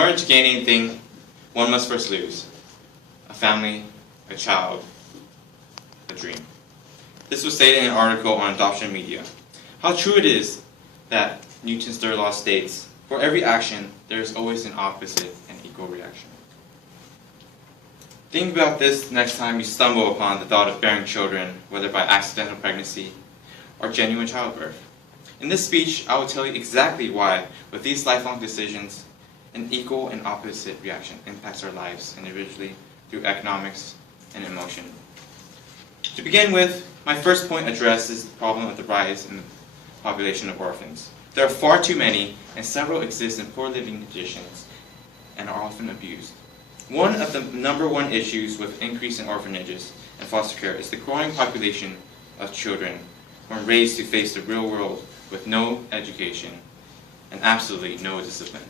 In order to gain anything, one must first lose a family, a child, a dream. This was stated in an article on Adoption Media. How true it is that Newton's third law states, for every action, there is always an opposite and equal reaction. Think about this next time you stumble upon the thought of bearing children, whether by accidental pregnancy or genuine childbirth. In this speech, I will tell you exactly why, with these lifelong decisions, an equal and opposite reaction impacts our lives individually through economics and emotion. To begin with, my first point addresses the problem of the rise in the population of orphans. There are far too many, and several exist in poor living conditions and are often abused. One of the number one issues with increase in orphanages and foster care is the growing population of children who are raised to face the real world with no education and absolutely no discipline.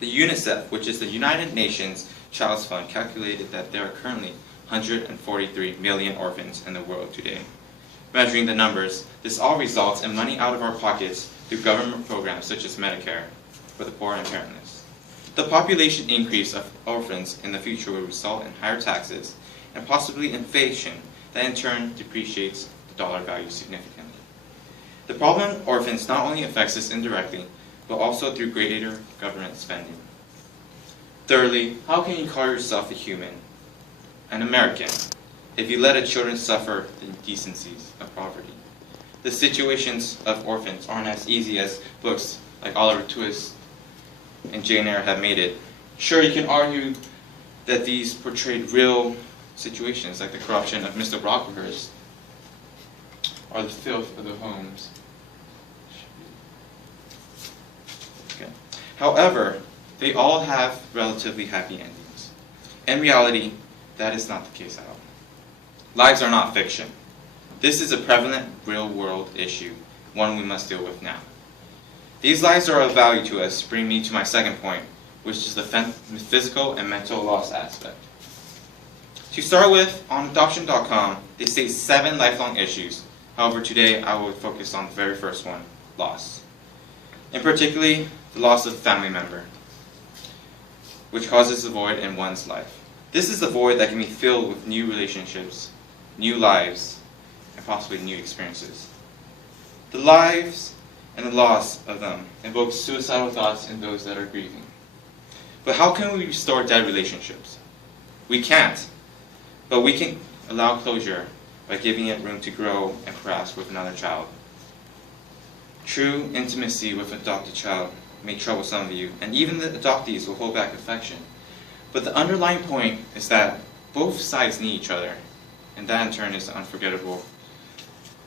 The UNICEF, which is the United Nations Child's Fund, calculated that there are currently 143 million orphans in the world today. Measuring the numbers, this all results in money out of our pockets through government programs such as Medicare for the poor and parentless. The population increase of orphans in the future will result in higher taxes and possibly inflation that in turn depreciates the dollar value significantly. The problem of orphans not only affects us indirectly, but also through greater government spending. Thirdly, how can you call yourself a human, an American, if you let a children suffer the indecencies of poverty? The situations of orphans aren't as easy as books like Oliver Twist and Jane Eyre have made it. Sure, you can argue that these portrayed real situations like the corruption of Mr. Brocklehurst or the filth of the homes. Okay. However, they all have relatively happy endings. In reality, that is not the case at all. Lives are not fiction. This is a prevalent real-world issue, one we must deal with now. These lives are of value to us, bring me to my second point, which is the physical and mental loss aspect. To start with, on adoption.com, they state 7 lifelong issues. However, today I will focus on the very first one, loss. In particular, the loss of a family member, which causes a void in one's life. This is a void that can be filled with new relationships, new lives, and possibly new experiences. The lives and the loss of them invokes suicidal thoughts in those that are grieving. But how can we restore dead relationships? We can't, but we can allow closure by giving it room to grow and perhaps with another child. True intimacy with an adopted child may trouble some of you, and even the adoptees will hold back affection. But the underlying point is that both sides need each other, and that in turn is the unforgettable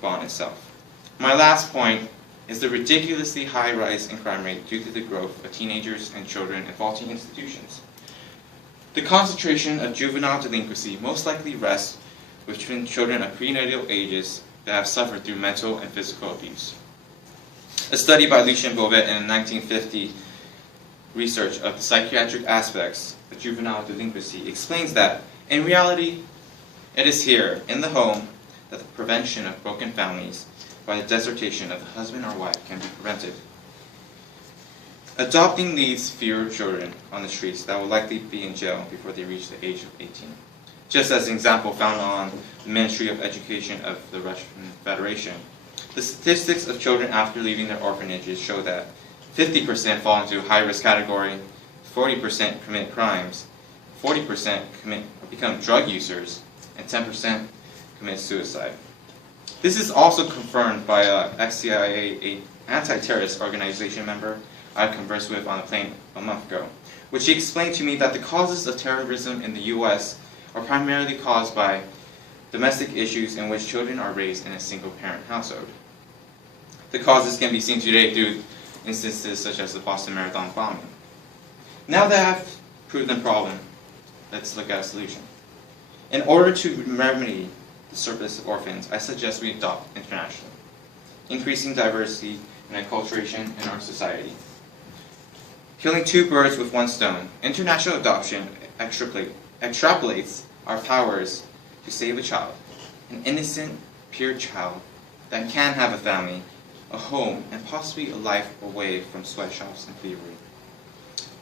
bond itself. My last point is the ridiculously high rise in crime rate due to the growth of teenagers and children in faulty institutions. The concentration of juvenile delinquency most likely rests with children of prenatal ages that have suffered through mental and physical abuse. A study by Lucien Bovet in 1950 research of the psychiatric aspects of juvenile delinquency explains that, in reality, it is here, in the home, that the prevention of broken families by the desertion of the husband or wife can be prevented. Adopting leaves fewer children on the streets that will likely be in jail before they reach the age of 18. Just as an example found on the Ministry of Education of the Russian Federation, the statistics of children after leaving their orphanages show that 50% fall into a high-risk category, 40% commit crimes, 40% become drug users, and 10% commit suicide. This is also confirmed by ex-CIA, an anti-terrorist organization member I conversed with on a plane a month ago, which he explained to me that the causes of terrorism in the U.S. are primarily caused by domestic issues in which children are raised in a single-parent household. The causes can be seen today through instances such as the Boston Marathon bombing. Now that I've proved the problem, let's look at a solution. In order to remedy the surplus of orphans, I suggest we adopt internationally, increasing diversity and acculturation in our society. Killing 2 birds with 1 stone, international adoption extrapolates our powers to save a child, an innocent, pure child that can have a family, a home, and possibly a life away from sweatshops and thievery.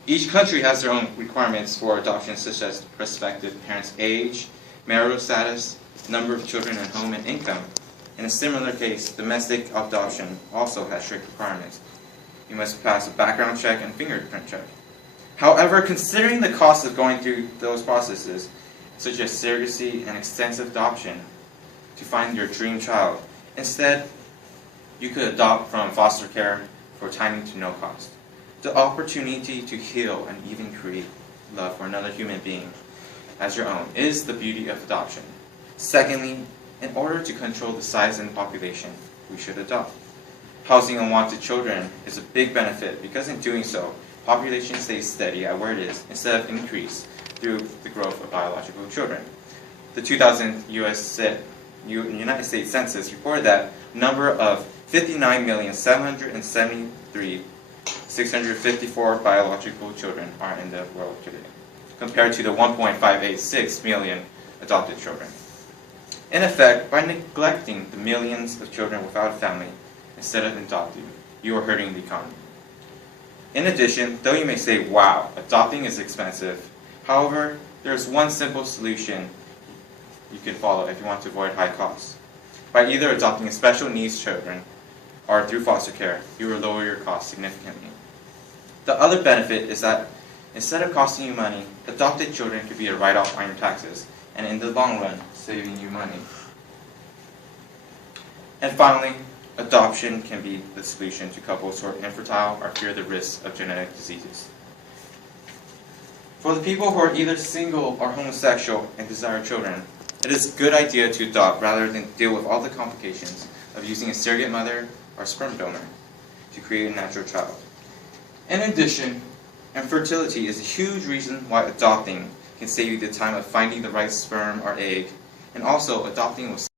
Each country has their own requirements for adoption, such as prospective parents' age, marital status, number of children at home, and income. In a similar case, domestic adoption also has strict requirements. You must pass a background check and fingerprint check. However, considering the cost of going through those processes, such as surrogacy and extensive adoption, to find your dream child, instead, you could adopt from foster care for tiny to no cost. The opportunity to heal and even create love for another human being as your own is the beauty of adoption. Secondly, in order to control the size and population, we should adopt. Housing unwanted children is a big benefit because in doing so, population stays steady at where it is instead of increase through the growth of biological children. The 2000 United States Census reported that number of 59,773,654 biological children are in the world today, compared to the 1.586 million adopted children. In effect, by neglecting the millions of children without a family instead of adopting, you are hurting the economy. In addition, though you may say, wow, adopting is expensive, however, there is one simple solution you can follow if you want to avoid high costs. By either adopting special needs children or through foster care, you will lower your costs significantly. The other benefit is that instead of costing you money, adopted children could be a write-off on your taxes, and in the long run, saving you money. And finally, adoption can be the solution to couples who are infertile or fear the risks of genetic diseases. For the people who are either single or homosexual and desire children, it is a good idea to adopt rather than deal with all the complications of using a surrogate mother or sperm donor to create a natural child. In addition, infertility is a huge reason why adopting can save you the time of finding the right sperm or egg, and also adopting will